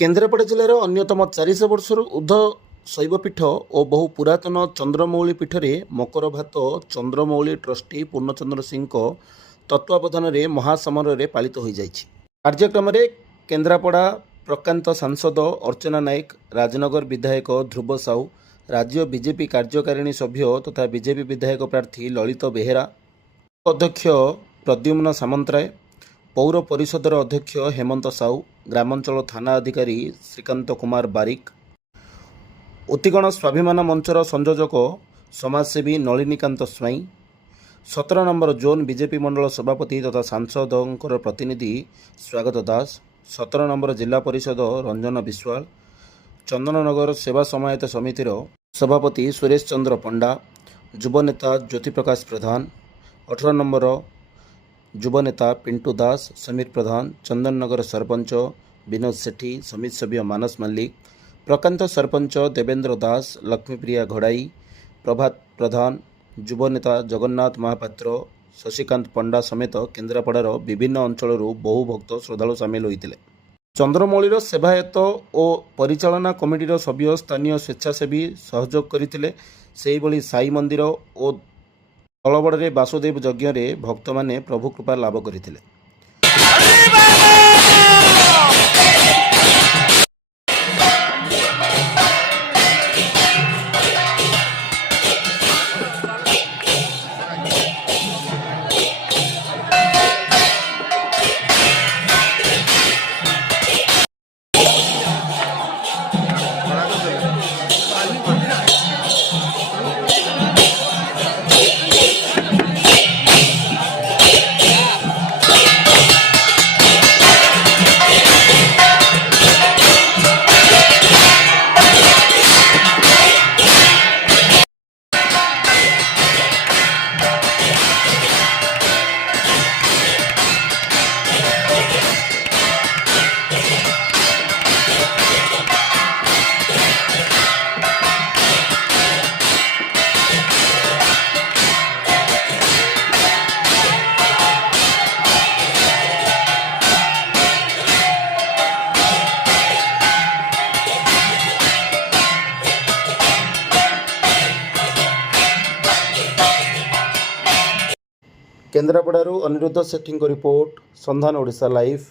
କେନ୍ଦ୍ରାପଡ଼ା ଜିଲ୍ଲାର ଅନ୍ୟତମ 400 ବର୍ଷରୁ ଉର୍ଦ୍ଧ୍ୱ ଶୈବପୀଠ ଓ ବହୁ ପୁରାତନ ଚନ୍ଦ୍ରମୌଳି ପୀଠରେ ମକର ଭାତ ଚନ୍ଦ୍ରମୌଳି ଟ୍ରଷ୍ଟି ପୂର୍ଣ୍ଣଚନ୍ଦ୍ର ସିଂଙ୍କ ତତ୍ତ୍ୱାବଧାନରେ ମହାସମାରୋହରେ ପାଳିତ ହୋଇଯାଇଛି। କାର୍ଯ୍ୟକ୍ରମରେ କେନ୍ଦ୍ରାପଡ଼ା ପ୍ରକାନ୍ତ ସାଂସଦ ଅର୍ଚ୍ଚନା ନାୟକ, ରାଜନଗର ବିଧାୟକ ଧ୍ରୁବ ସାହୁ, ରାଜ୍ୟ ବିଜେପି କାର୍ଯ୍ୟକାରିଣୀ ସଭ୍ୟ ତଥା ବିଜେପି ବିଧାୟକ ପ୍ରାର୍ଥୀ ଲଳିତ ବେହେରା, ଅଧ୍ୟକ୍ଷ ପ୍ରଦ୍ୟୁମ୍ନ ସାମନ୍ତରାୟ, ପୌର ପରିଷଦର ଅଧ୍ୟକ୍ଷ ହେମନ୍ତ ସାହୁ, ଗ୍ରାମାଞ୍ଚଳ ଥାନା ଅଧିକାରୀ ଶ୍ରୀକାନ୍ତ କୁମାର ବାରିକ, ଉତିଗଣ ସ୍ୱାଭିମାନ ମଞ୍ଚର ସଂଯୋଜକ ସମାଜସେବୀ Nalinikanta Swain, 17 number zone BJP ମଣ୍ଡଳ ସଭାପତି ତଥା ସାଂସଦଙ୍କର ପ୍ରତିନିଧି ସ୍ୱାଗତ ଦାସ, 17 ନମ୍ବର ଜିଲ୍ଲା ପରିଷଦ ରଞ୍ଜନ ବିଶ୍ୱାଳ, ଚନ୍ଦନନଗର ସେବା ସମାୟତ ସମିତିର ସଭାପତି ସୁରେଶ ଚନ୍ଦ୍ର ପଣ୍ଡା, ଯୁବନେତା ଜ୍ୟୋତିପ୍ରକାଶ ପ୍ରଧାନ, 18 ନମ୍ବର ଯୁବନେତା ପିଣ୍ଟୁ ଦାସ, ସମୀର ପ୍ରଧାନ, ଚନ୍ଦନନଗର ସରପଞ୍ଚ ବିନୋଦ ସେଠୀ, ସମିତି ସଭ୍ୟ ମାନସ ମଲ୍ଲିକ, ପ୍ରକାନ୍ତ ସରପଞ୍ଚ ଦେବେନ୍ଦ୍ର ଦାସ, ଲକ୍ଷ୍ମୀପ୍ରିୟା ଘଡ଼ାଇ, ପ୍ରଭାତ ପ୍ରଧାନ, ଯୁବନେତା ଜଗନ୍ନାଥ ମହାପାତ୍ର, ଶଶିକାନ୍ତ ପଣ୍ଡା ସମେତ କେନ୍ଦ୍ରାପଡ଼ାର ବିଭିନ୍ନ ଅଞ୍ଚଳରୁ ବହୁ ଭକ୍ତ ଶ୍ରଦ୍ଧାଳୁ ସାମିଲ ହୋଇଥିଲେ। ଚନ୍ଦ୍ରମୌଳିର ସେବାୟତ ଓ ପରିଚାଳନା କମିଟିର ସଭ୍ୟ ସ୍ଥାନୀୟ ସ୍ୱେଚ୍ଛାସେବୀ ସହଯୋଗ କରିଥିଲେ। ସେହିଭଳି ସାଇ ମନ୍ଦିର ଓ ତଳବଡ଼ରେ ବାସୁଦେବ ଯଜ୍ଞରେ ଭକ୍ତମାନେ ପ୍ରଭୁ କୃପା ଲାଭ କରିଥିଲେ। କେନ୍ଦ୍ରାପଡ଼ାରୁ ଅନିରୁଦ୍ଧ ସେଠୀଙ୍କ ରିପୋର୍ଟ, ସନ୍ଧାନ ଓଡ଼ିଶା ଲାଇଭ୍।